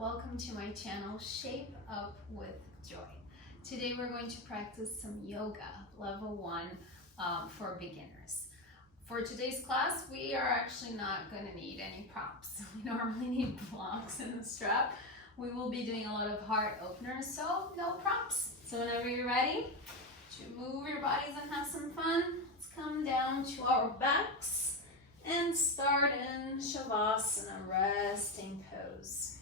Welcome to my channel, Shape Up with Joy. Today we're going to practice some yoga, level 1 for beginners. For today's class, we are actually not going to need any props. We normally need blocks and a strap. We will be doing a lot of heart openers, so no props. So whenever you're ready to move your bodies and have some fun, let's come down to our backs and start in Shavasana, resting pose.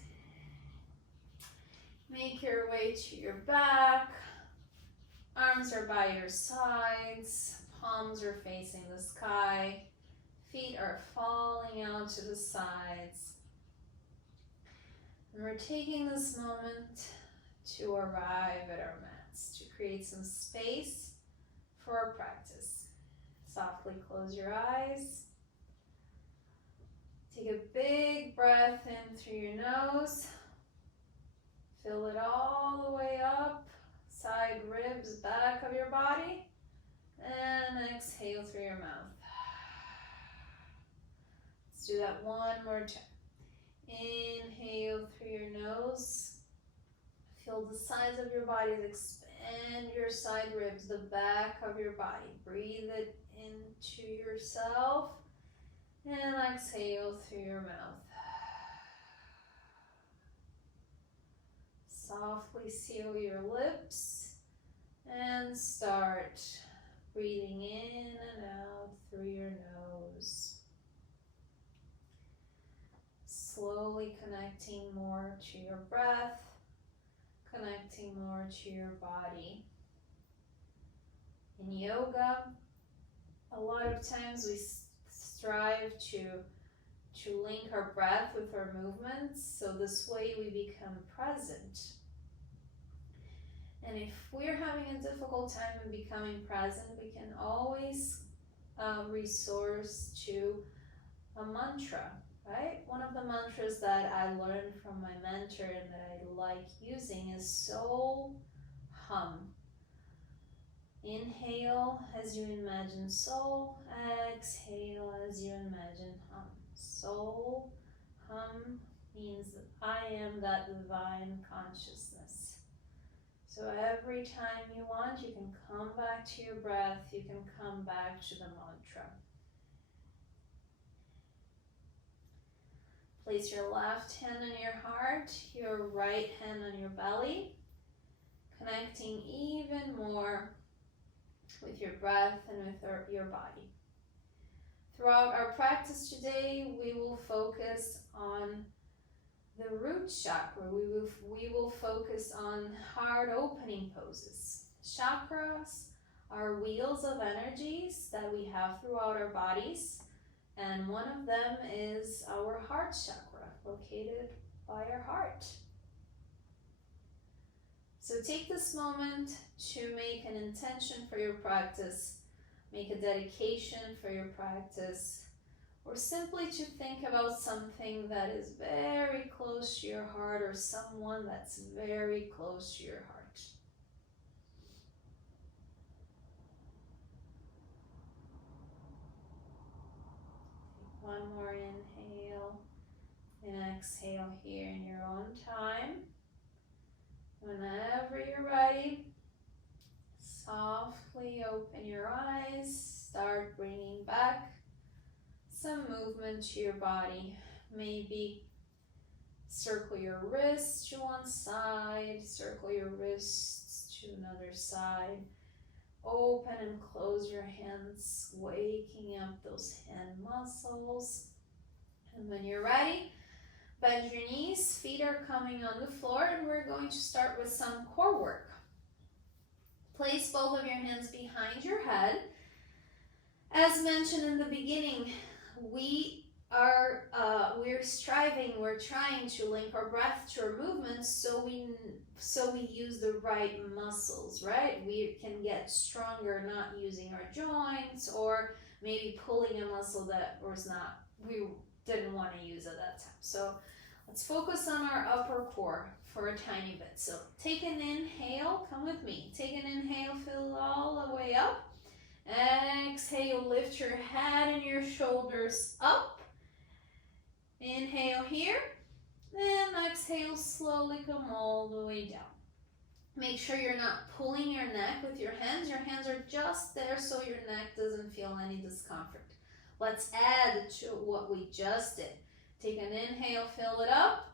Make your way to your back. Arms are by your sides. Palms are facing the sky. Feet are falling out to the sides. And we're taking this moment to arrive at our mats, to create some space for our practice. Softly close your eyes. Take a big breath in through your nose. Fill it all the way up, side ribs, back of your body, and exhale through your mouth. Let's do that one more time. Inhale through your nose. Feel the sides of your body, expand your side ribs, the back of your body. Breathe it into yourself, and exhale through your mouth. Softly seal your lips and start breathing in and out through your nose. Slowly connecting more to your breath, connecting more to your body. In yoga, a lot of times we strive to link our breath with our movements, so this way we become present. And if we're having a difficult time in becoming present, we can always resource to a mantra, right? One of the mantras that I learned from my mentor and that I like using is soul hum. Inhale as you imagine soul, exhale as you imagine hum. Soul hum means that I am that divine consciousness. So every time you want, you can come back to your breath, you can come back to the mantra. Place your left hand on your heart, your right hand on your belly, connecting even more with your breath and with your body. Throughout our practice today, we will focus on the root chakra. We will focus on heart opening poses. Chakras are wheels of energies that we have throughout our bodies, and one of them is our heart chakra, located by our heart. So take this moment to make an intention for your practice, make a dedication for your practice, or simply to think about something that is very close to your heart or someone that's very close to your heart. Take one more inhale and exhale here in your own time. Whenever you're ready, softly open your eyes, start bringing back some movement to your body. Maybe circle your wrists to one side, circle your wrists to another side. Open and close your hands, waking up those hand muscles. And when you're ready, bend your knees, feet are coming on the floor, and we're going to start with some core work. Place both of your hands behind your head. As mentioned in the beginning, we're trying to link our breath to our movements so we use the right muscles, right? We can get stronger not using our joints or maybe pulling a muscle that we didn't want to use at that time. So let's focus on our upper core for a tiny bit. So take an inhale, come with me. Take an inhale, fill it all the way up. Exhale, lift your head and your shoulders up. Inhale here, Then exhale, slowly come all the way down. Make sure you're not pulling your neck with your hands. Your hands are just there so your neck doesn't feel any discomfort. Let's add to what we just did. Take an inhale, fill it up.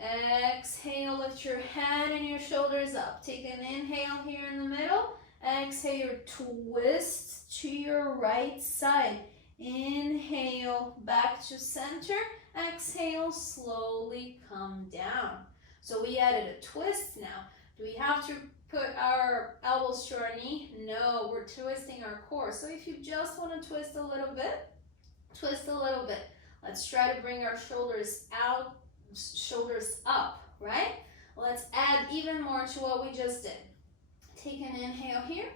Exhale, lift your head and your shoulders up. Take an inhale here in the middle. Exhale, twist to your right side. Inhale, back to center. Exhale, slowly come down. So we added a twist now. Do we have to put our elbows to our knee? No, we're twisting our core. So if you just want to twist a little bit, twist a little bit. Let's try to bring our shoulders out, shoulders up, right? Let's add even more to what we just did. Take an inhale here.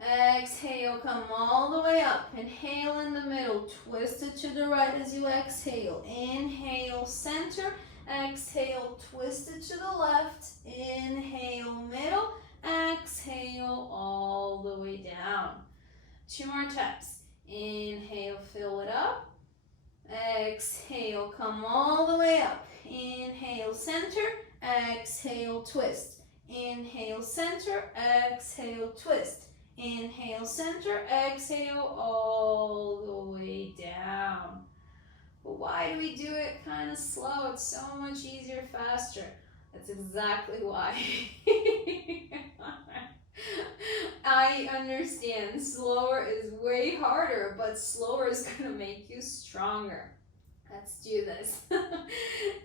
Exhale, come all the way up. Inhale in the middle, twist it to the right as you exhale. Inhale, center. Exhale, twist it to the left. Inhale, middle. Exhale, all the way down. 2 more times. Inhale, fill it up. Exhale, come all the way up. Inhale, center. Exhale, twist. Inhale, center. Exhale, twist. Inhale, center. Exhale, all the way down. But why do we do it kind of slow? It's so much easier, faster. That's exactly why. I understand slower is way harder, but slower is going to make you stronger. Let's do this.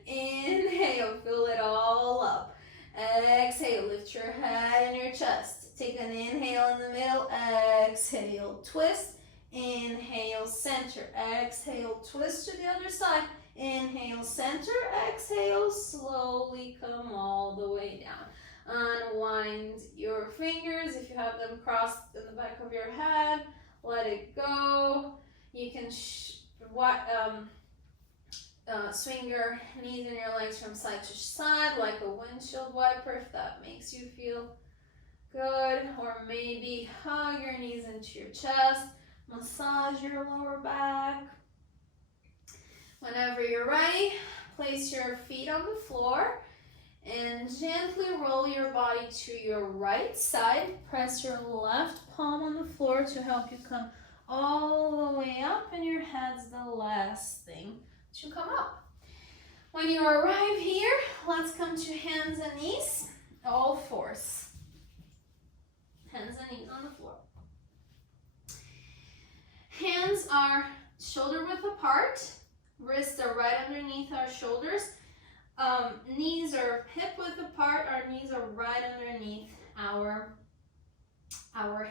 Inhale, fill it all up. Exhale, lift your head and your chest. Take an inhale in the middle. Exhale, twist. Inhale, center. Exhale, twist to the other side. Inhale, center. Exhale, slowly come all the way down. Unwind your fingers if you have them crossed in the back of your head. Let it go. You can swing your knees and your legs from side to side like a windshield wiper if that makes you feel good. Or maybe hug your knees into your chest. Massage your lower back. Whenever you're ready, place your feet on the floor and gently roll your body to your right side. Press your left palm on the floor to help you come all the way up, and your head's the last thing to come up. When you arrive here, let's come to hands and knees, all fours. Hands and knees on the floor. Hands are shoulder width apart. Wrists are right underneath our shoulders. Knees are hip width apart. Our knees are right underneath our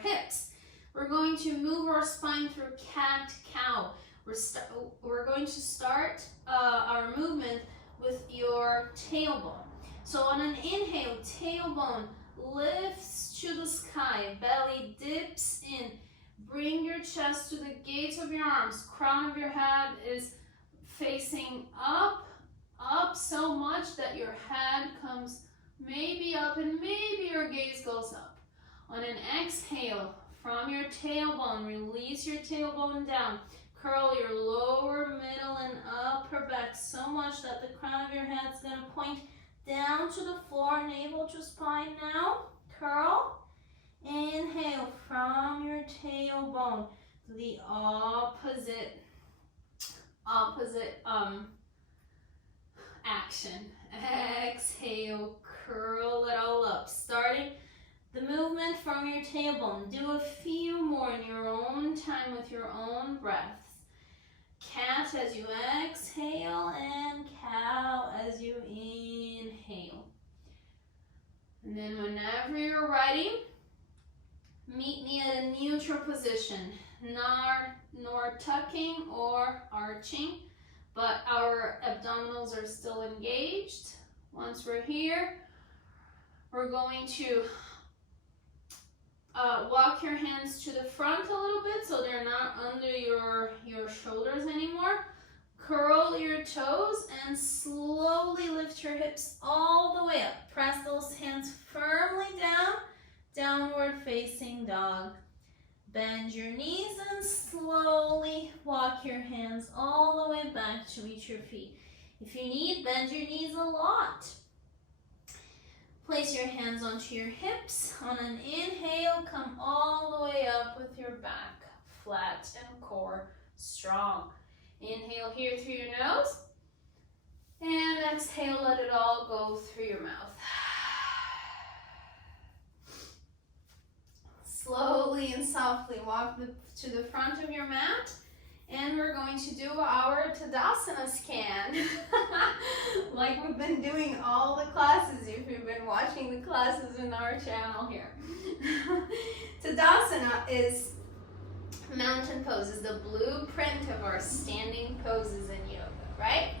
hips. We're going to move our spine through cat-cow. We're going to start our movement with your tailbone. So on an inhale, tailbone lifts to the sky, belly dips in. Bring your chest to the gates of your arms. Crown of your head is facing up so much that your head comes maybe up and maybe your gaze goes up. On an exhale, from your tailbone, release your tailbone down. Curl your lower, middle, and upper back so much that the crown of your head is going to point down to the floor, navel to spine now. Curl. Inhale from your tailbone to the opposite action. Exhale, curl it all up. Starting the movement from your tailbone. Do a few more in your own time with your own breaths. Cat as you exhale and cow as you inhale. And then whenever you're ready, meet me at a neutral position, nor tucking or arching, but our abdominals are still engaged. Once we're here, we're going to walk your hands to the front a little bit so they're not under your shoulders anymore. Curl your toes and slowly lift your hips all the way up. Press those hands firmly down. Downward facing dog. Bend your knees and slowly walk your hands all the way back to reach your feet. If you need, bend your knees a lot. Place your hands onto your hips. On an inhale, come all the way up with your back flat and core strong. Inhale here through your nose. And exhale, let it all go through your mouth. Slowly and softly walk to the front of your mat. And we're going to do our Tadasana scan. Like we've been doing all the classes, if you've been watching the classes in our channel here. Tadasana is mountain poses, the blueprint of our standing poses in yoga, right?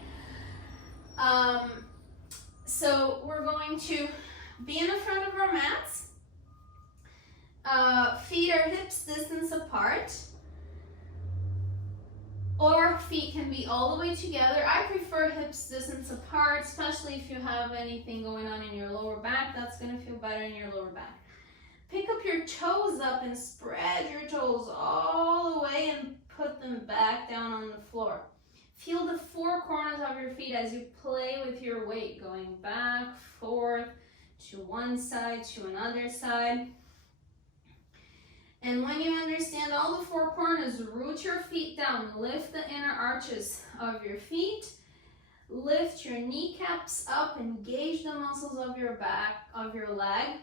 So we're going to be in the front of our mats. Feet are hips distance apart. Or feet can be all the way together. I prefer hips distance apart, especially if you have anything going on in your lower back. That's going to feel better in your lower back. Pick up your toes up and spread your toes all the way and put them back down on the floor. Feel the four corners of your feet as you play with your weight, going back, forth, to one side, to another side. And when you understand all the four corners, root your feet down, lift the inner arches of your feet, lift your kneecaps up, engage the muscles of your back, of your leg,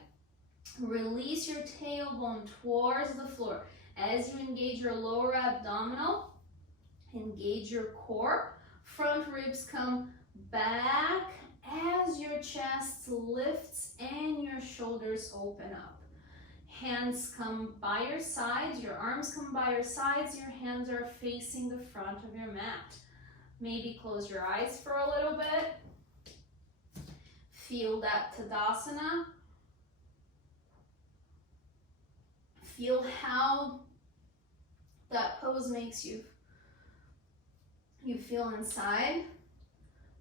release your tailbone towards the floor. As you engage your lower abdominal, engage your core, front ribs come back as your chest lifts and your shoulders open up. Hands come by your sides, your arms come by your sides, your hands are facing the front of your mat. Maybe close your eyes for a little bit. Feel that Tadasana. Feel how that pose makes you feel inside.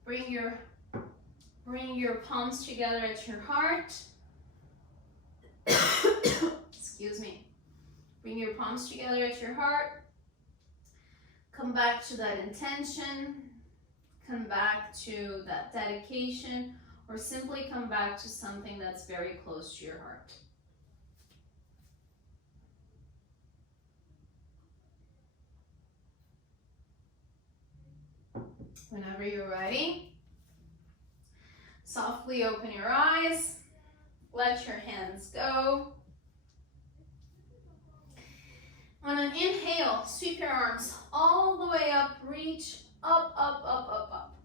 Bring your palms together at your heart. Excuse me. Bring your palms together at your heart. Come back to that intention. Come back to that dedication, or simply come back to something that's very close to your heart. Whenever you're ready, softly open your eyes. Let your hands go. On an inhale, sweep your arms all the way up, reach up, up, up, up, up.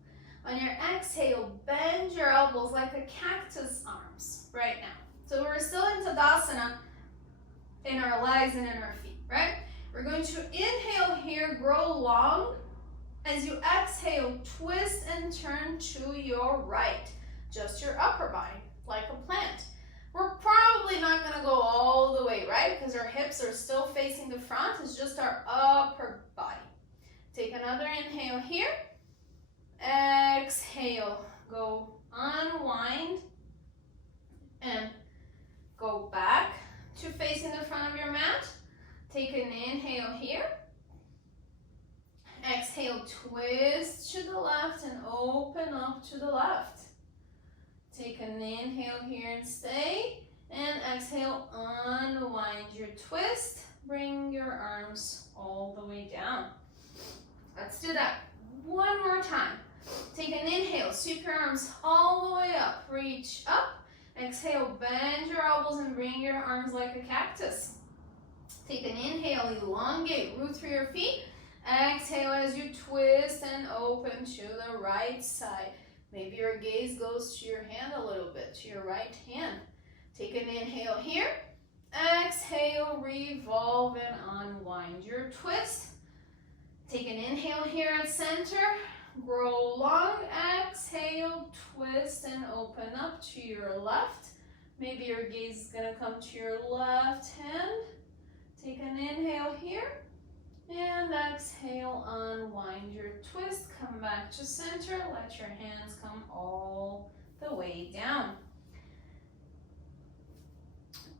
On your exhale, bend your elbows like a cactus arms right now. So we're still in Tadasana in our legs and in our feet, right? We're going to inhale here, grow long. As you exhale, twist and turn to your right. Just your upper body, like a plant. We're probably not going to go all the way, right? Because our hips are still facing the front. It's just our upper body. Take another inhale here. Exhale. Go unwind and go back to facing the front of your mat. Take an inhale here. Exhale, twist to the left and open up to the left. Take an inhale here and stay. And exhale, unwind your twist. Bring your arms all the way down. Let's do that one more time. Take an inhale, sweep your arms all the way up. Reach up. Exhale, bend your elbows and bring your arms like a cactus. Take an inhale, elongate, root through your feet. Exhale as you twist and open to the right side. Maybe your gaze goes to your hand a little bit, to your right hand. Take an inhale here. Exhale, revolve and unwind your twist. Take an inhale here at center. Grow long. Exhale, twist and open up to your left. Maybe your gaze is going to come to your left hand. Take an inhale here. And exhale, unwind your twist, come back to center, let your hands come all the way down.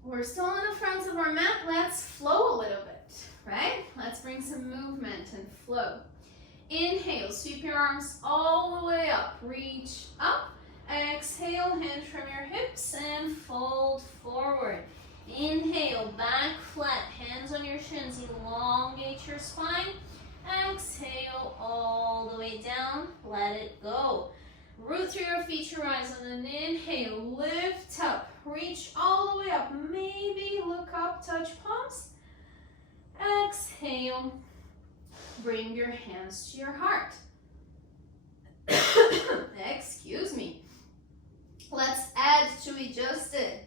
We're still on the front of our mat, let's flow a little bit, right? Let's bring some movement and flow. Inhale, sweep your arms all the way up. Reach up. Exhale, hinge from your hips and fold forward. Inhale, back flat, hands on your shins, elongate your spine. Exhale, all the way down, let it go. Root through your feet to rise on an inhale, lift up, reach all the way up, maybe look up, touch palms. Exhale, bring your hands to your heart. Excuse me. Let's add to we just did.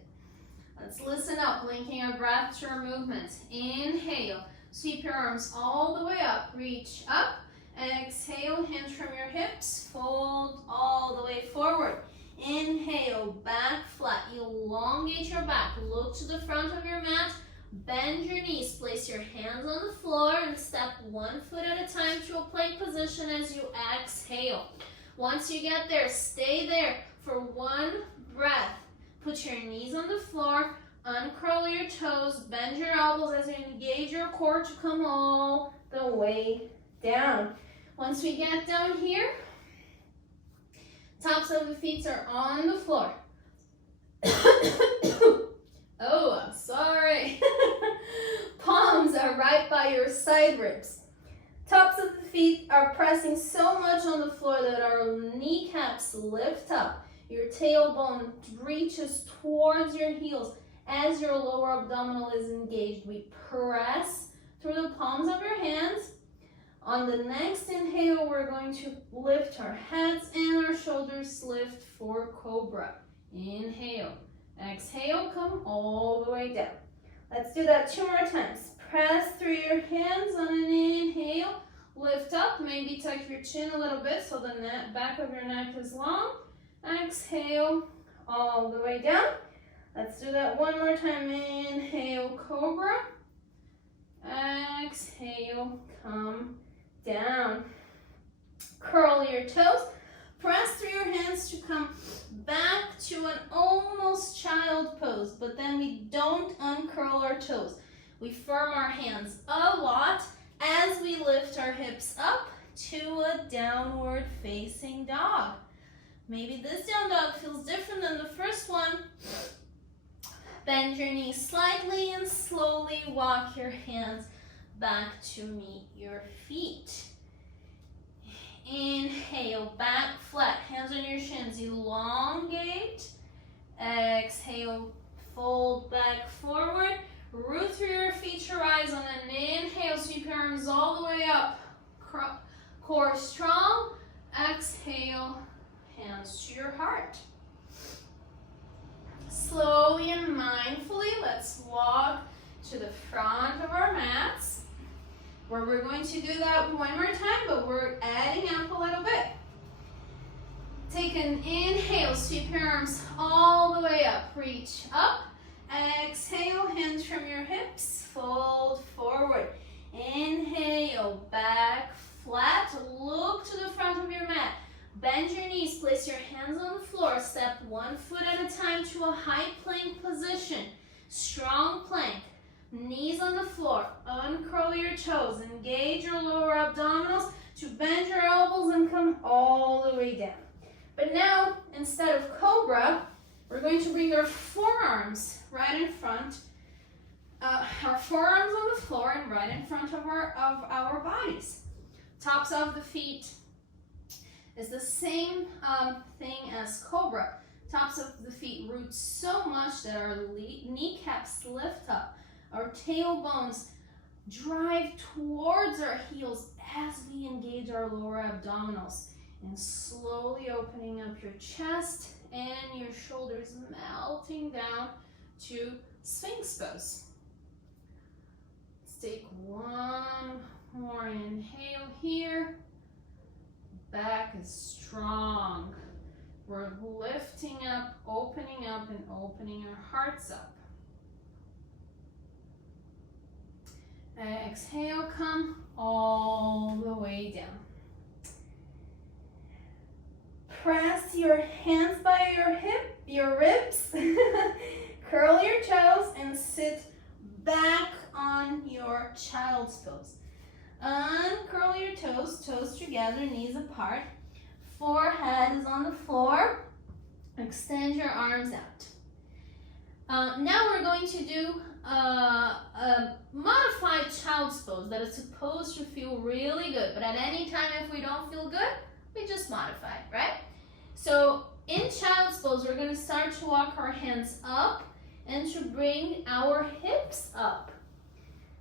Let's listen up, linking our breath to our movement. Inhale, sweep your arms all the way up, reach up. Exhale, hinge from your hips, fold all the way forward. Inhale, back flat, elongate your back, look to the front of your mat, bend your knees, place your hands on the floor and step one foot at a time to a plank position as you exhale. Once you get there, stay there for one breath. Put your knees on the floor, uncurl your toes, bend your elbows as you engage your core to come all the way down. Once we get down here, tops of the feet are on the floor. Oh, I'm sorry. Palms are right by your side ribs. Tops of the feet are pressing so much on the floor that our kneecaps lift up. Your tailbone reaches towards your heels as your lower abdominal is engaged. We press through the palms of your hands. On the next inhale, we're going to lift our heads and our shoulders, lift for cobra. Inhale. Exhale, come all the way down. Let's do that 2 more times. Press through your hands on an inhale. Lift up, maybe tuck your chin a little bit so the back of your neck is long. Exhale, all the way down. Let's do that 1 more time. Inhale, cobra. Exhale, come down. Curl your toes. Press through your hands to come back to an almost child pose, but then we don't uncurl our toes. We firm our hands a lot as we lift our hips up to a downward facing dog. Maybe this down dog feels different than the first one. Bend your knees slightly and slowly walk your hands back to meet your feet. Inhale, back flat, hands on your shins, elongate. Exhale, fold back forward. Root through your feet to rise on an inhale, sweep your arms all the way up. Core strong. Exhale, hands to your heart. Slowly and mindfully, let's walk to the front of our mats, where we're going to do that 1 more time, but we're adding up a little bit. Take an inhale, sweep your arms all the way up, reach up. Exhale, hands from your hips, fold forward. Inhale, back flat, look to the front of your mat. Bend your knees, place your hands on the floor, step 1 foot at a time to a high plank position. Strong plank. Knees on the floor, uncurl your toes, engage your lower abdominals to bend your elbows and come all the way down. But now, instead of cobra, we're going to bring our forearms right in front, our forearms on the floor and right in front of our bodies. Tops of the feet is the same thing as cobra. Tops of the feet root so much that our kneecaps lift up. Our tailbones drive towards our heels as we engage our lower abdominals. And slowly opening up your chest and your shoulders, melting down to Sphinx pose. Let's take 1 more inhale here. Back is strong. We're lifting up, opening and opening our hearts up. Exhale, come all the way down. Press your hands by your ribs. Curl your toes and sit back on your child's pose. Uncurl your toes, toes together, knees apart. Forehead is on the floor. Extend your arms out. Now we're going to do a modified child's pose that is supposed to feel really good, but at any time if we don't feel good, we just modify it, right? So in child's pose, we're going to start to walk our hands up and to bring our hips up.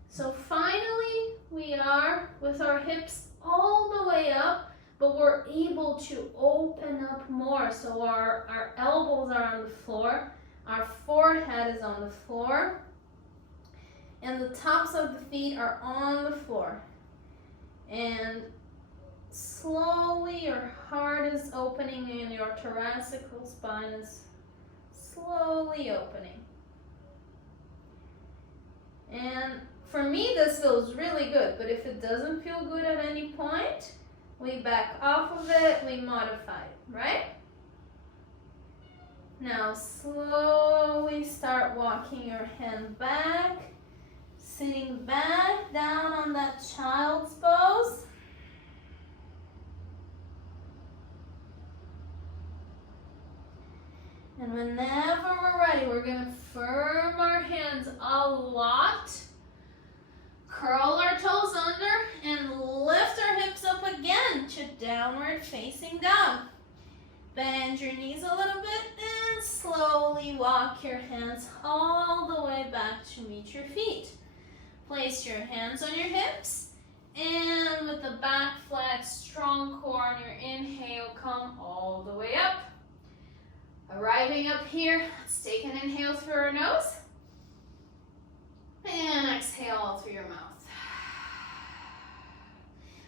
So finally, we are with our hips all the way up, but we're able to open up more. So our elbows are on the floor, our forehead is on the floor, and the tops of the feet are on the floor. And slowly your heart is opening and your thoracic spine is slowly opening. And for me, this feels really good, but if it doesn't feel good at any point, we back off of it, we modify it, right? Now slowly start walking your hand back, sitting back down on that child's pose. And whenever we're ready, we're going to firm our hands a lot. Curl our toes under and lift our hips up again to downward facing dog. Bend your knees a little bit and slowly walk your hands all the way back to meet your feet. Place your hands on your hips and with the back flat, strong core on your inhale, come all the way up. Arriving up here, let's take an inhale through our nose and exhale all through your mouth.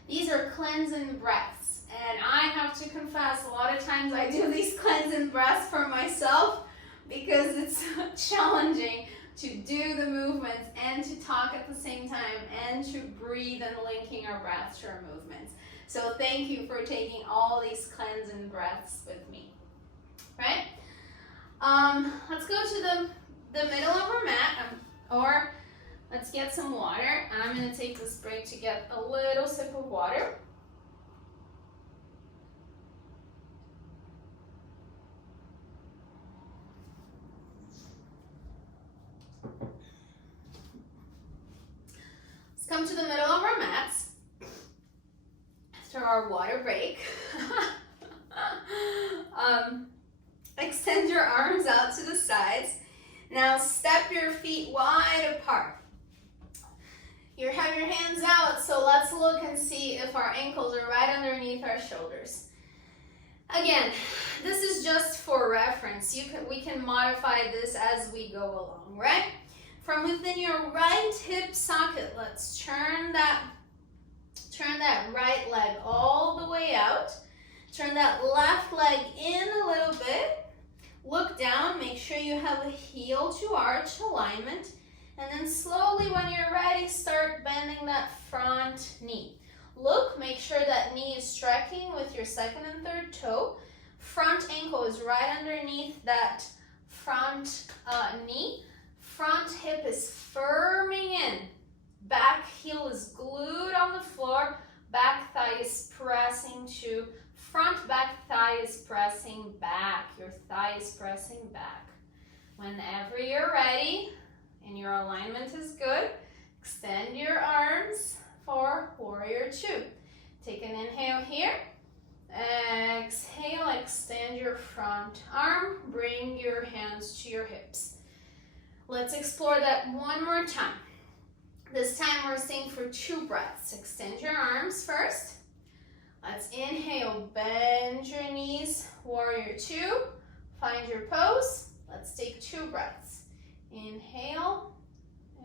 These are cleansing breaths, and I have to confess, a lot of times I do these cleansing breaths for myself because it's challenging to do the movements and to talk at the same time and to breathe and linking our breaths to our movements. So thank you for taking all these cleansing breaths with me. Right? Let's go to the middle of our mat, or let's get some water. I'm going to take this break to get a little sip of water. Let's come to the middle of our mats after our water break. Extend your arms out to the sides. Now step your feet wide apart. You have your hands out, so let's look and see if our ankles are right underneath our shoulders. Again, this is just for reference. We can modify this as we go along, right? From within your right hip socket, let's turn that right leg all the way out. Turn that left leg in a little bit. Look down, make sure you have a heel to arch alignment. And then slowly, when you're ready, start bending that front knee. Look, make sure that knee is striking with your second and third toe. Front ankle is right underneath that front knee. Front hip is firming in. Back heel is glued on the floor. Back thigh is pressing to front, back thigh is pressing back. Your thigh is pressing back. Whenever you're ready and your alignment is good, extend your arms for warrior two. Take an inhale here. Exhale, extend your front arm. Bring your hands to your hips. Let's explore that one more time. This time we're staying for 2 breaths. Extend your arms first. Let's inhale, bend your knees, warrior two. Find your pose. Let's take 2 breaths. Inhale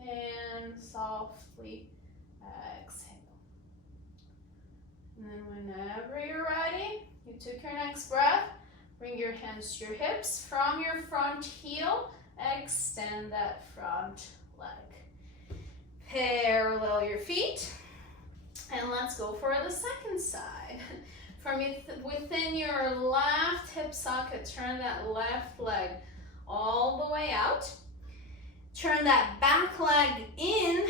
and softly exhale. And then whenever you're ready, you took your next breath. Bring your hands to your hips. From your front heel, extend that front leg. Parallel your feet. And let's go for the second side. From within your left hip socket, turn that left leg all the way out. Turn that back leg in.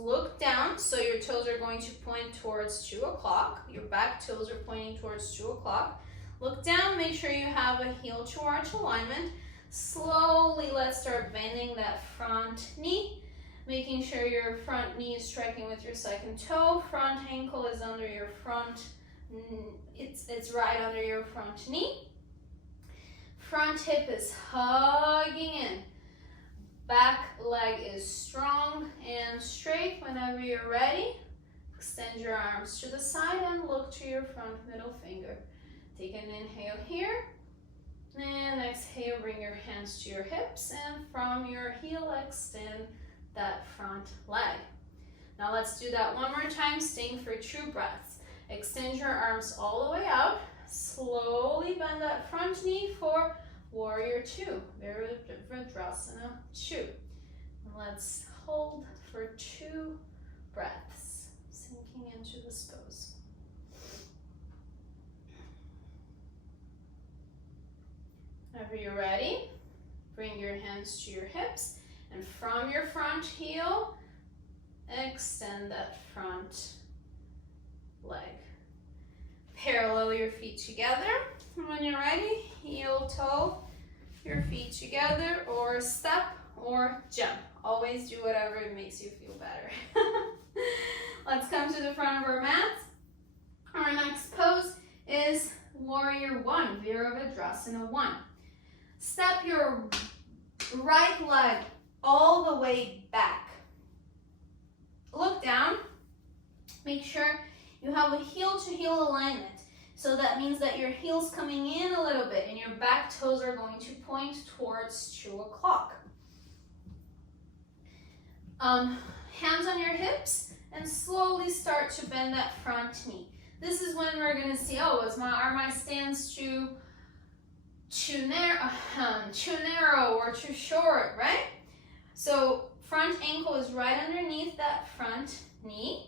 look down, so your toes are going to point towards 2 o'clock. Your back toes are pointing towards 2 o'clock. Look down, make sure you have a heel to arch alignment. Slowly, let's start bending that front knee, making sure your front knee is striking with your second toe. Front ankle is under your front, it's right under your front knee. Front hip is hugging in. Back leg is strong and straight. Whenever you're ready, extend your arms to the side and look to your front middle finger. Take an inhale here, and exhale, bring your hands to your hips, and from your heel, extend that front leg. Now let's do that one more time, staying for 2 breaths. Extend your arms all the way out. Slowly bend that front knee for Warrior 2, Virabhadrasana 2. Let's hold for 2 breaths, sinking into this pose. Whenever you're ready, bring your hands to your hips, and from your front heel, extend that front leg. Parallel your feet together. When you're ready, heel toe your feet together, or step or jump. Always do whatever makes you feel better. Let's come to the front of our mat. Our next pose is Warrior 1, Virabhadrasana 1. Step your right leg all the way back. Look down. Make sure you have a heel-to-heel alignment. So that means that your heel's coming in a little bit and your back toes are going to point towards 2 o'clock. Hands on your hips and slowly start to bend that front knee. This is when we're going to see, oh, are my stands too narrow or too short, right? So front ankle is right underneath that front knee.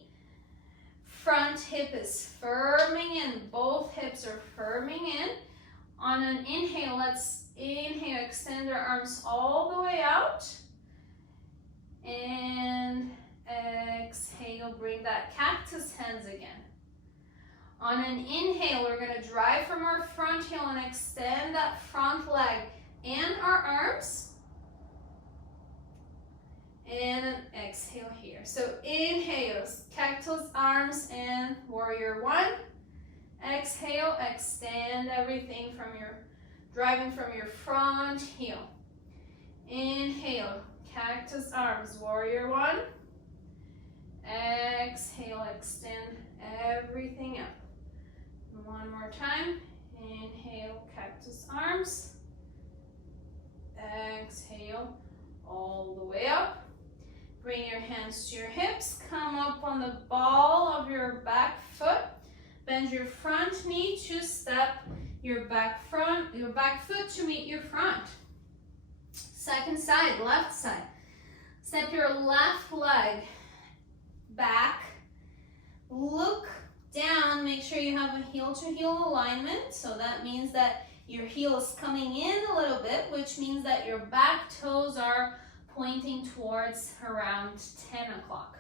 Front hip is firming in. Both hips are firming in. On an inhale, let's inhale, extend our arms all the way out. And exhale, bring that cactus hands again. On an inhale, we're going to drive from our front heel and extend that front leg and our arms. And an exhale here. So inhale, cactus arms and Warrior 1. Exhale, extend everything from driving from your front heel. Inhale, cactus arms, Warrior 1. Exhale, extend everything up. One more time. Inhale, cactus arms. Exhale, all the way up. Bring your hands to your hips. Come up on the ball of your back foot. Bend your front knee to step your back foot to meet your front. Second side, left side. Step your left leg back. Look down. Make sure you have a heel-to-heel alignment. So that means that your heel is coming in a little bit, which means that your back toes are pointing towards around 10 o'clock.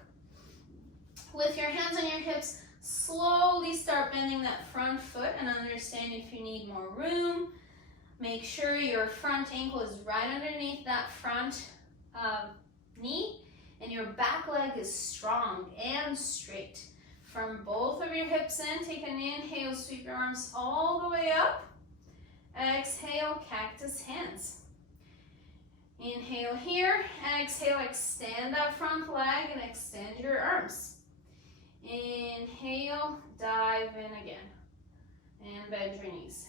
With your hands on your hips, slowly start bending that front foot and understand if you need more room. Make sure your front ankle is right underneath that front knee and your back leg is strong and straight. From both of your hips in, take an inhale, sweep your arms all the way up. Exhale, cactus hands. Inhale here, exhale, extend that front leg and extend your arms. Inhale, dive in again. And bend your knees.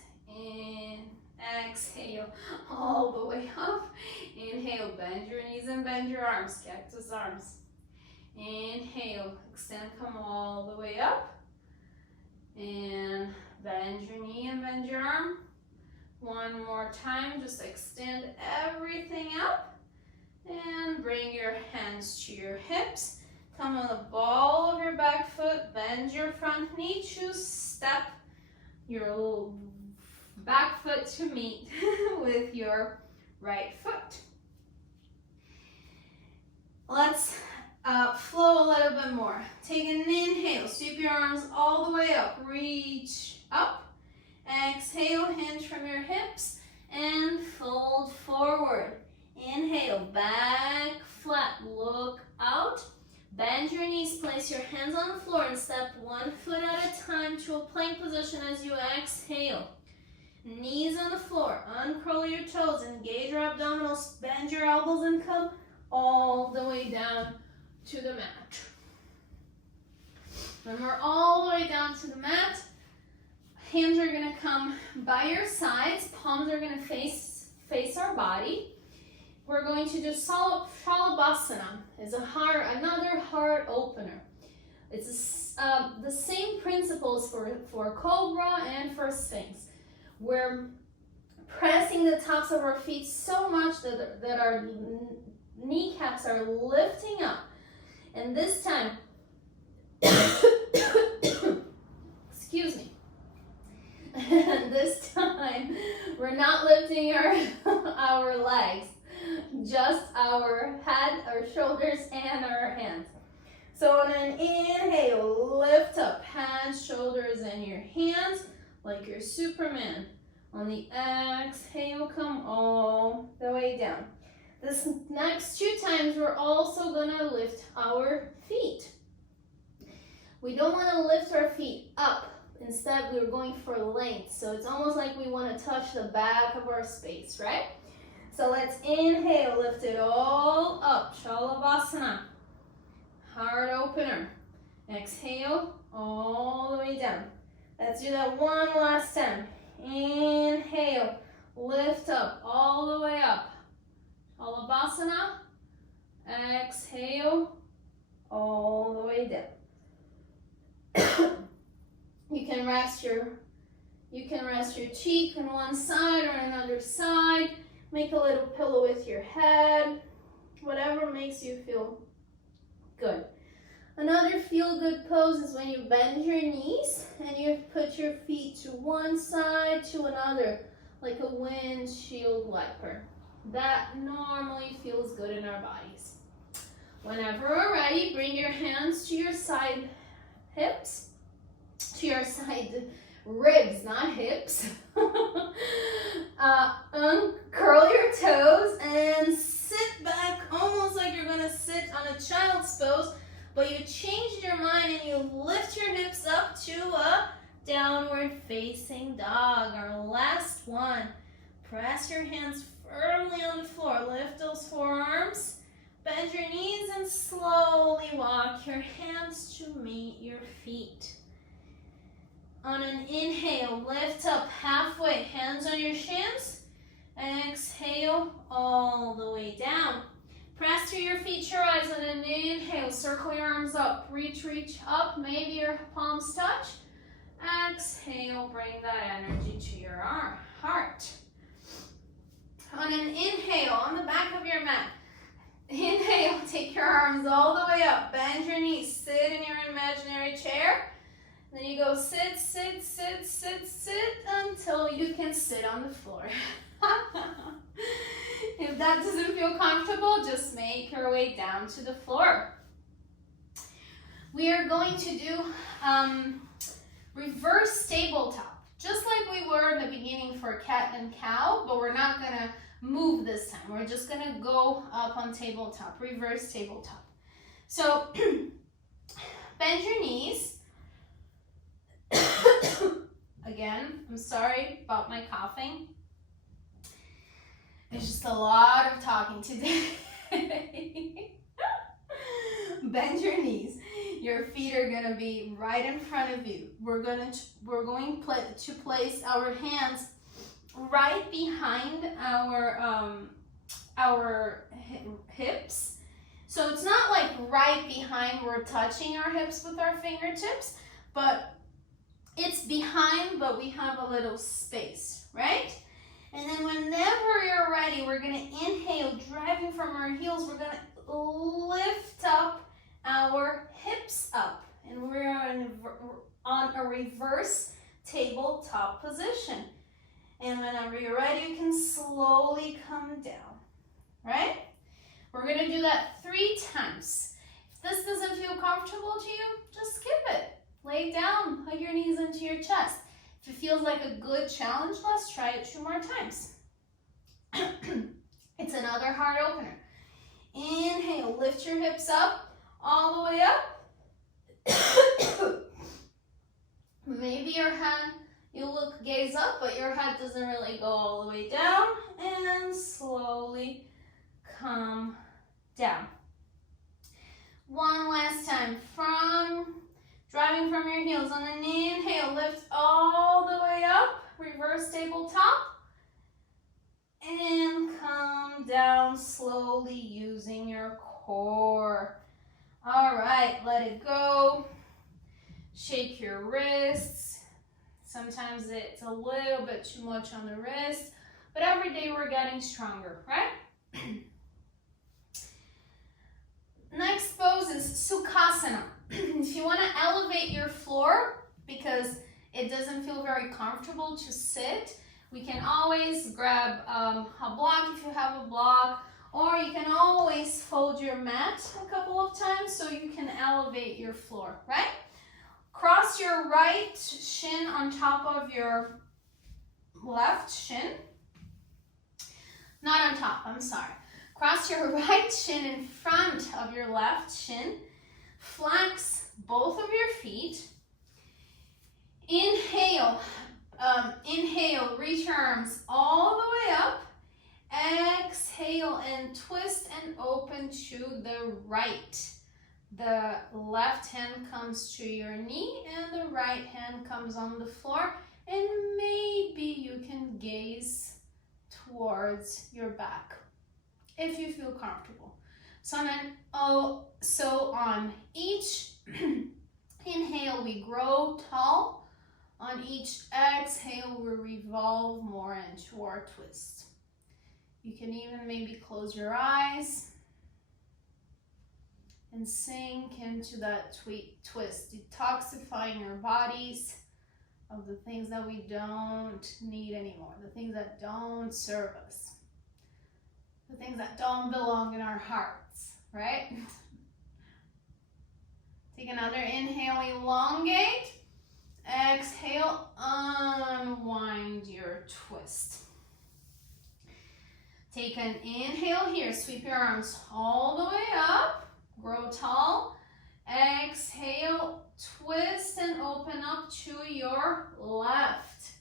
Exhale, all the way up. Inhale, bend your knees and bend your arms, cactus arms. Inhale, extend, come all the way up. And bend your knee and bend your arm. One more time, just extend everything up and bring your hands to your hips. Come on the ball of your back foot, bend your front knee to step your back foot to meet with your right foot. Let's flow a little bit more. Take an inhale, sweep your arms all the way up, reach up. Exhale, hinge from your hips and fold forward. Inhale, back flat, look out. Bend your knees, place your hands on the floor and step 1 foot at a time to a plank position as you exhale. Knees on the floor, uncurl your toes, engage your abdominals, bend your elbows and come all the way down to the mat. When we're all the way down to the mat, hands are gonna come by your sides, palms are gonna face our body. We're going to do Shalabhasana. It's another heart opener. It's the same principles for Cobra and for Sphinx. We're pressing the tops of our feet so much that our kneecaps are lifting up. And this time, excuse me. This time, we're not lifting our legs, just our head, our shoulders, and our hands. So on an inhale, lift up hands, shoulders, and your hands like you're Superman. On the exhale, come all the way down. This next 2 times, we're also gonna lift our feet. We don't wanna lift our feet up. Instead, we're going for length. So it's almost like we wanna touch the back of our space, right? So let's inhale, lift it all up. Shalabhasana, heart opener. Exhale, all the way down. Let's do that one last time. Inhale, lift up, all the way up. Shalabhasana, exhale, all the way down. You can rest your cheek on one side or another side. Make a little pillow with your head. Whatever makes you feel good. Another feel-good pose is when you bend your knees and you put your feet to one side to another, like a windshield wiper. That normally feels good in our bodies. Whenever we're ready, bring your hands to your side hips, to your side ribs, not hips. Uncurl your toes and sit back almost like you're gonna sit on a child's pose, but you changed your mind and you lift your hips up to a downward facing dog. Our last one. Press your hands firmly on the floor. Lift those forearms. Bend your knees and slowly walk your hands to meet your feet. On an inhale, lift up halfway, hands on your shins. Exhale all the way down. Press through your feet, your eyes on an inhale. Circle your arms up, reach up. Maybe your palms touch. Exhale, bring that energy to your heart. On an inhale, on the back of your mat. Inhale, take your arms all the way up. Bend your knees, sit in your imaginary chair. Then you go sit until you can sit on the floor. If that doesn't feel comfortable, just make your way down to the floor. We are going to do reverse tabletop, just like we were in the beginning for cat and cow, but we're not gonna move this time. We're just gonna go up on tabletop, reverse tabletop. So bend your knees. Again, I'm sorry about my coughing. It's just a lot of talking today. Bend your knees. Your feet are gonna be right in front of you. We're going to place our hands right behind our hips. So it's not like right behind, we're touching our hips with our fingertips, but it's behind, but we have a little space, right? And then whenever you're ready, we're gonna inhale, driving from our heels, we're gonna lift up our hips up. And we're on a reverse tabletop position. And whenever you're ready, you can slowly come down, right? We're gonna do that 3 times. this doesn't feel comfortable to you, just skip it. Lay down, hug your knees into your chest. If it feels like a good challenge, let's try it 2 more times. It's another heart opener. Inhale, lift your hips up, all the way up. Maybe your head, you look gaze up, but your head doesn't really go all the way down. And slowly come down. One last time, driving from your heels. On an inhale, lift all the way up, reverse tabletop. And come down slowly using your core. All right, let it go. Shake your wrists. Sometimes it's a little bit too much on the wrist, but every day we're getting stronger, right? Next pose is Sukhasana. If you want to elevate your floor because it doesn't feel very comfortable to sit, we can always grab a block if you have a block, or you can always fold your mat a couple of times so you can elevate your floor, right? Cross your right shin on top of your left shin. Not on top, I'm sorry. Cross your right shin in front of your left shin. Flex both of your feet. Inhale. Inhale, reach your arms all the way up. Exhale and twist and open to the right. The left hand comes to your knee and the right hand comes on the floor. And maybe you can gaze towards your back if you feel comfortable. So on each inhale, we grow tall. On each exhale, we revolve more into our twist. You can even maybe close your eyes and sink into that twist, detoxifying your bodies of the things that we don't need anymore, the things that don't serve us, the things that don't belong in our hearts, right? Take another inhale, elongate. Exhale, unwind your twist. Take an inhale here, sweep your arms all the way up, grow tall. Exhale, twist and open up to your left.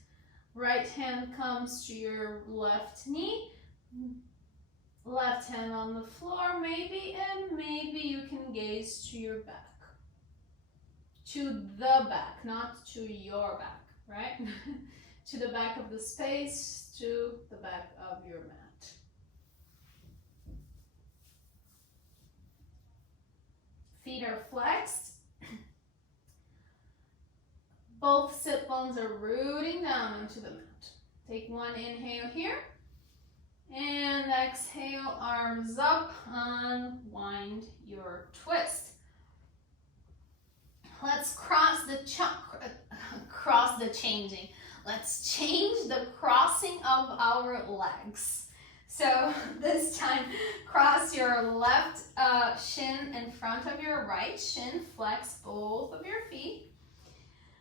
Right hand comes to your left knee. Left hand on the floor maybe, and maybe you can gaze to your back. To the back, not to your back, right? To the back of the space, to the back of your mat. Feet are flexed. Both sit bones are rooting down into the mat. Take one inhale here. And exhale, arms up, unwind your twist. Let's cross the changing. Let's change the crossing of our legs. So this time, cross your left shin in front of your right shin. Flex both of your feet.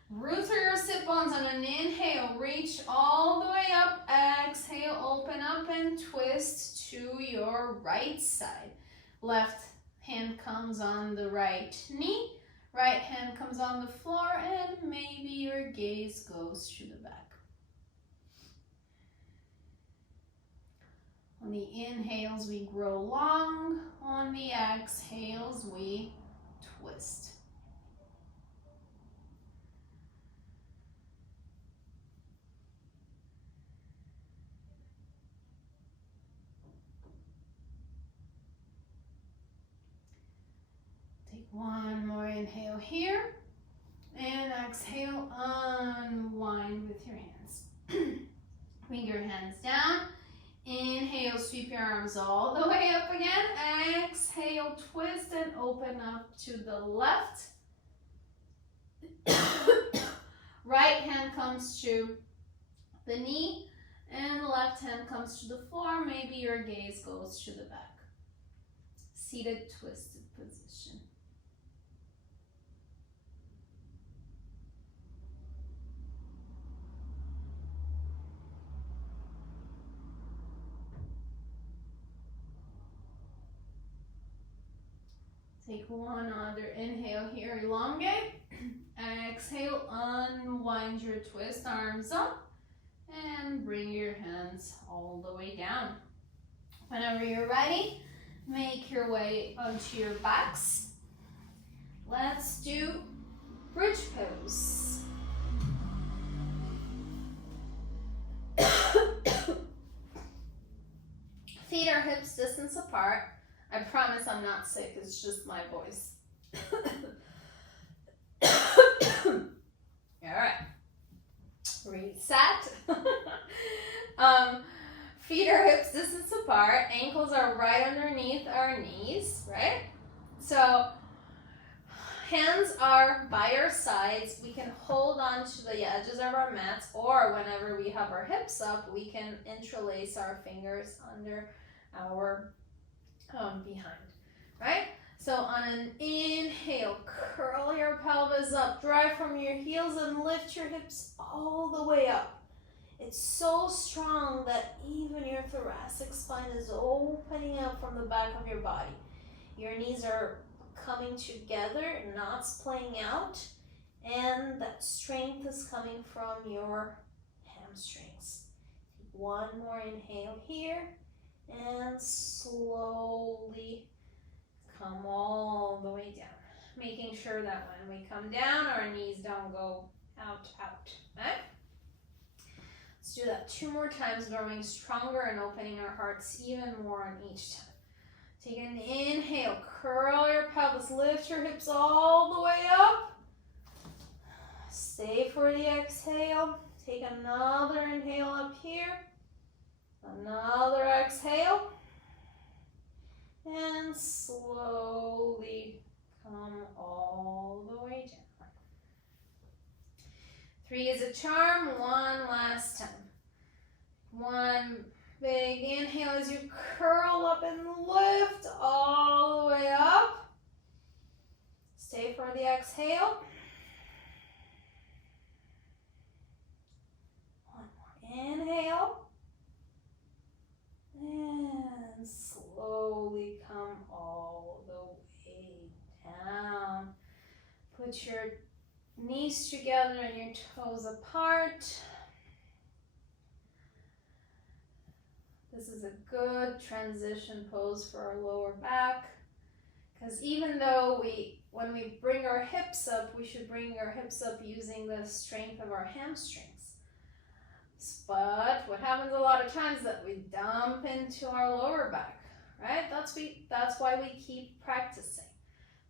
Root through your sit bones on an inhale. Reach all the way up. Exhale, open up and twist to your right side. Left hand comes on the right knee. Right hand comes on the floor, and maybe your gaze goes to the back. On the inhales, we grow long. On the exhales, we twist. Take one more inhale here, and exhale, unwind with your hands. Bring your hands down. Inhale, sweep your arms all the way up again. Exhale, twist and open up to the left. Right hand comes to the knee, and the left hand comes to the floor. Maybe your gaze goes to the back. Seated, twisted position. Take one other inhale here, elongate. Exhale, unwind your twist arms up and bring your hands all the way down. Whenever you're ready, make your way onto your backs. Let's do bridge pose. Feet are hips distance apart. I promise I'm not sick, it's just my voice. Alright. Reset. Feet are hips distance apart. Ankles are right underneath our knees, right? So hands are by our sides. We can hold on to the edges of our mats, or whenever we have our hips up, we can interlace our fingers under our behind, right? So on an inhale, curl your pelvis up, drive from your heels and lift your hips all the way up. It's so strong that even your thoracic spine is opening up from the back of your body. Your knees are coming together, knots playing out, and that strength is coming from your hamstrings. One more inhale here, and slowly come all the way down. Making sure that when we come down, our knees don't go out, okay? Let's do that 2 more times, growing stronger and opening our hearts even more on each time. Take an inhale, curl your pelvis, lift your hips all the way up. Stay for the exhale. Take another inhale up here. Another exhale. And slowly come all the way down. 3 is a charm. 1 last time. 1 big inhale as you curl up and lift all the way up. Stay for the exhale. 1 more inhale. And slowly come all the way down. Put your knees together and your toes apart. This is a good transition pose for our lower back, because even though when we bring our hips up, we should bring our hips up using the strength of our hamstrings. But what happens a lot of times is that we dump into our lower back, right? That's why we keep practicing,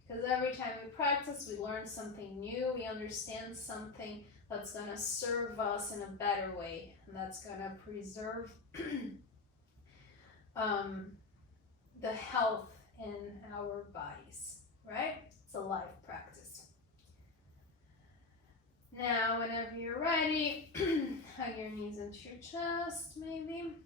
because every time we practice, we learn something new, we understand something that's going to serve us in a better way, and that's going to preserve the health in our bodies, right? It's a life practice. Now, whenever you're ready, hug your knees into your chest, maybe.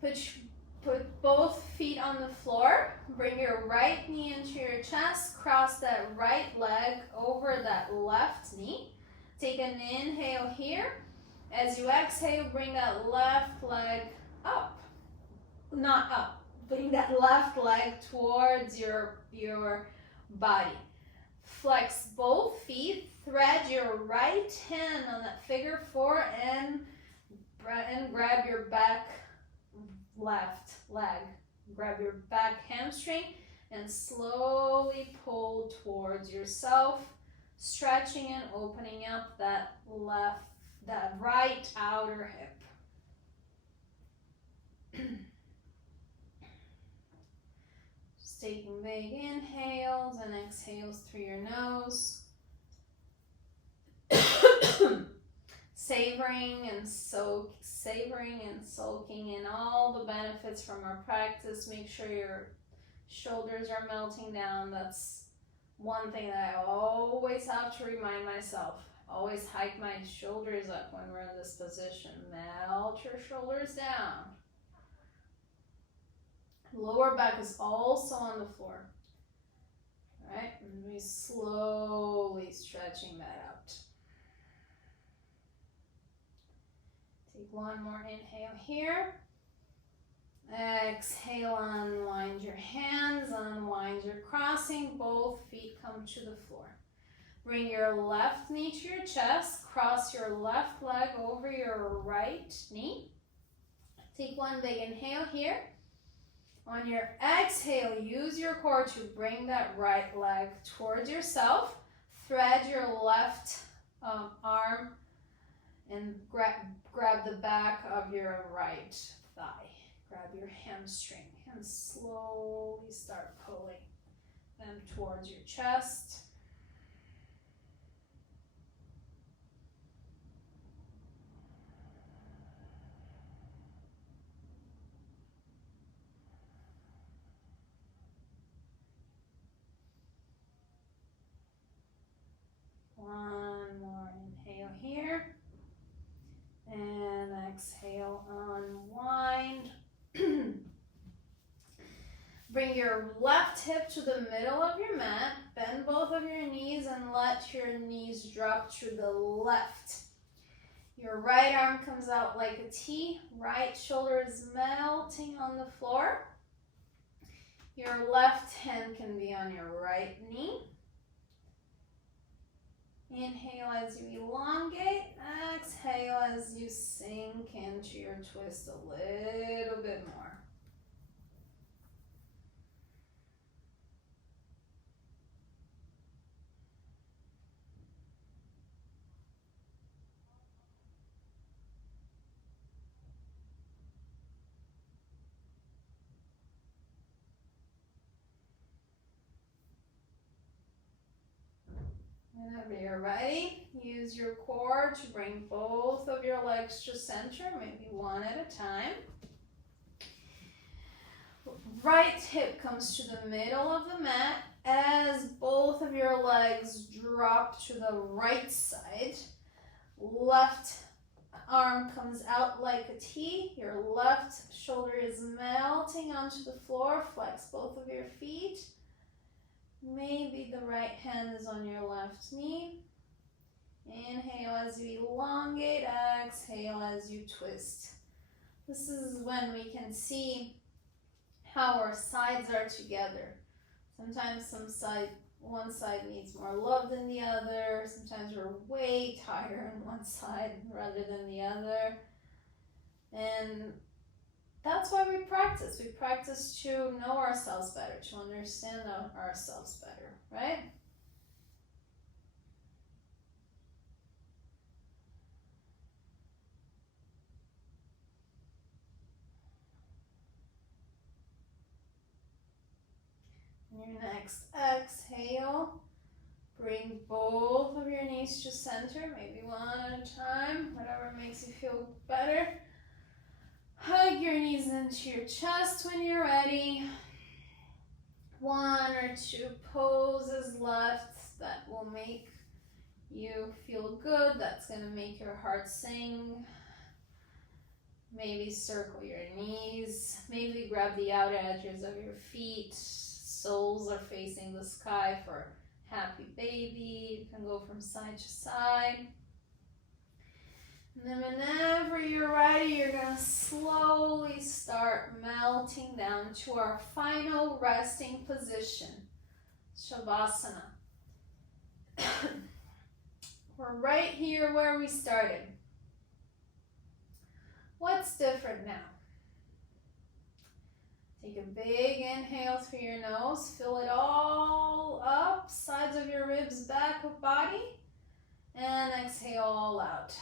Put both feet on the floor. Bring your right knee into your chest. Cross that right leg over that left knee. Take an inhale here. As you exhale, bring that left leg up. Not up. Bring that left leg towards your body. Flex both feet. Thread your right hand on that figure 4 and grab your back left leg. Grab your back hamstring and slowly pull towards yourself, stretching and opening up that right outer hip. Just taking big inhales and exhales through your nose. Savoring and soaking in all the benefits from our practice. Make sure your shoulders are melting down. That's one thing that I always have to remind myself. Always hike my shoulders up when we're in this position. Melt your shoulders down. Lower back is also on the floor. All right, and we slowly stretching that out. Take one more inhale here. Exhale, unwind your hands, unwind your crossing. Both feet come to the floor. Bring your left knee to your chest. Cross your left leg over your right knee. Take one big inhale here. On your exhale, use your core to bring that right leg towards yourself. Thread your left arm and grab the back of your right thigh. Grab your hamstring and slowly start pulling them towards your chest. One more inhale here. And exhale, unwind. Bring your left hip to the middle of your mat. Bend both of your knees and let your knees drop to the left. Your right arm comes out like a T. Right shoulder is melting on the floor. Your left hand can be on your right knee. Inhale as you elongate. Exhale as you sink into your twist a little bit more. Whenever you're ready, use your core to bring both of your legs to center, maybe one at a time. Right hip comes to the middle of the mat as both of your legs drop to the right side. Left arm comes out like a T. Your left shoulder is melting onto the floor. Flex both of your feet. Maybe the right hand is on your left knee. Inhale as you elongate, exhale as you twist. This is when we can see how our sides are together. Sometimes one side needs more love than the other. Sometimes we're way tighter on one side rather than the other. And that's why we practice. We practice to know ourselves better, to understand ourselves better, right? On your next exhale, bring both of your knees to center, maybe one at a time, whatever makes you feel better. Hug your knees into your chest when you're ready. One or two poses left that will make you feel good. That's going to make your heart sing. Maybe circle your knees. Maybe grab the outer edges of your feet. Soles are facing the sky for happy baby. You can go from side to side. And then whenever you're ready, you're going to slowly start melting down to our final resting position, Shavasana. We're right here where we started. What's different now? Take a big inhale through your nose. Fill it all up, sides of your ribs, back of body. And exhale all out.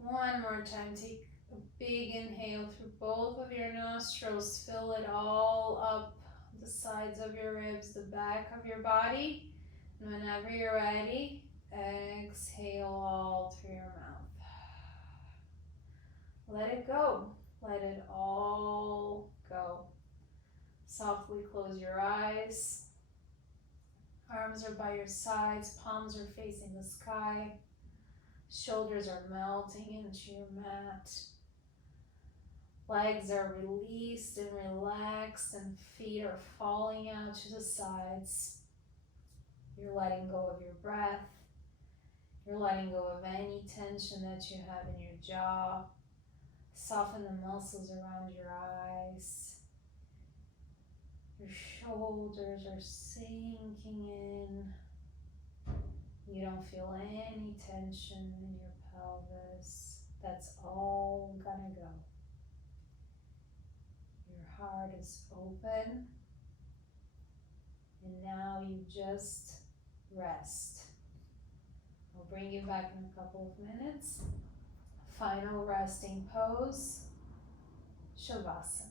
One more time. Take a big inhale through both of your nostrils. Fill it all up, the sides of your ribs, the back of your body. And whenever you're ready, exhale all through your mouth. Let it go. Let it all go. Softly close your eyes. Arms are by your sides. Palms are facing the sky. Shoulders are melting into your mat. Legs are released and relaxed, and feet are falling out to the sides. You're letting go of your breath. You're letting go of any tension that you have in your jaw. Soften the muscles around your eyes. Your shoulders are sinking in. You don't feel any tension in your pelvis. That's all gonna go. Your heart is open. And now you just rest. I'll bring you back in a couple of minutes. Final resting pose, Shavasana.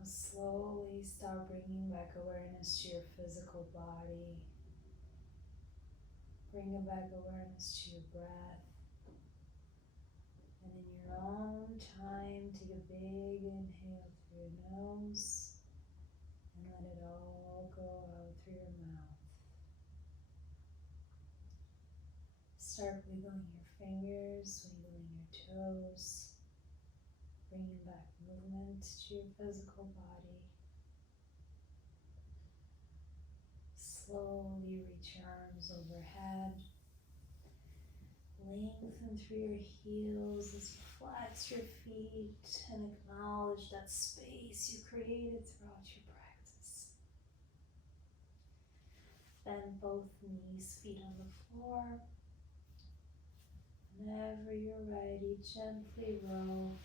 Now slowly start bringing back awareness to your physical body. Bring back awareness to your breath. And in your own time, take a big inhale through your nose and let it all go out through your mouth. Start wiggling your fingers, wiggling your toes, bringing back movement to your physical body. Slowly reach your arms overhead. Lengthen through your heels as you flex your feet and acknowledge that space you created throughout your practice. Bend both knees, feet on the floor. Whenever you're ready, gently roll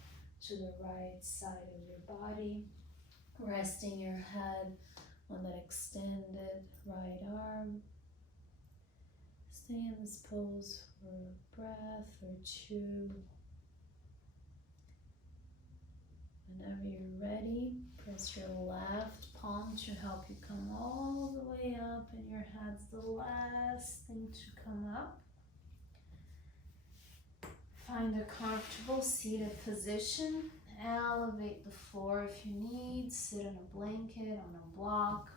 to the right side of your body, resting your head on that extended right arm. Stay in this pose for a breath or two. Whenever you're ready, press your left palm to help you come all the way up, and your head's the last thing to come up. Find a comfortable seated position. Elevate the floor if you need. Sit on a blanket, on a block.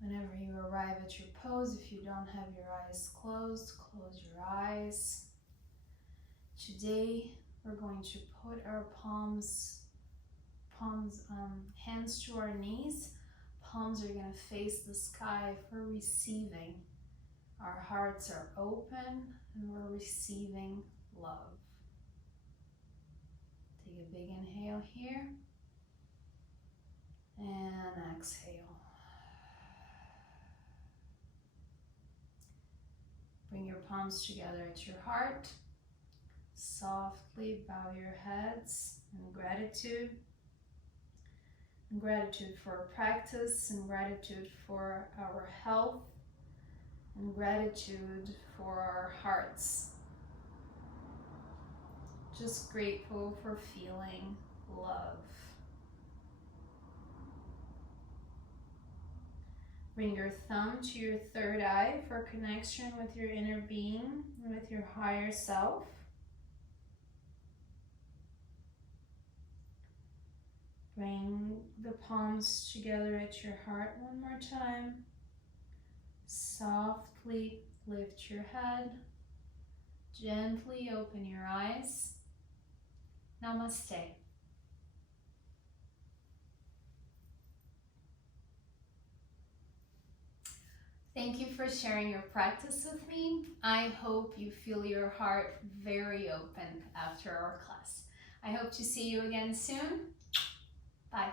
Whenever you arrive at your pose, if you don't have your eyes closed, close your eyes. Today, we're going to put our hands to our knees. Palms are going to face the sky for receiving. Our hearts are open and we're receiving love. Take a big inhale here and exhale. Bring your palms together at your heart. Softly bow your heads in gratitude. In gratitude for our practice, in gratitude for our health, in gratitude for our hearts. Just grateful for feeling love. Bring your thumb to your third eye for connection with your inner being and with your higher self. Bring the palms together at your heart one more time. Softly lift your head. Gently open your eyes. Namaste. Thank you for sharing your practice with me. I hope you feel your heart very open after our class. I hope to see you again soon. Bye.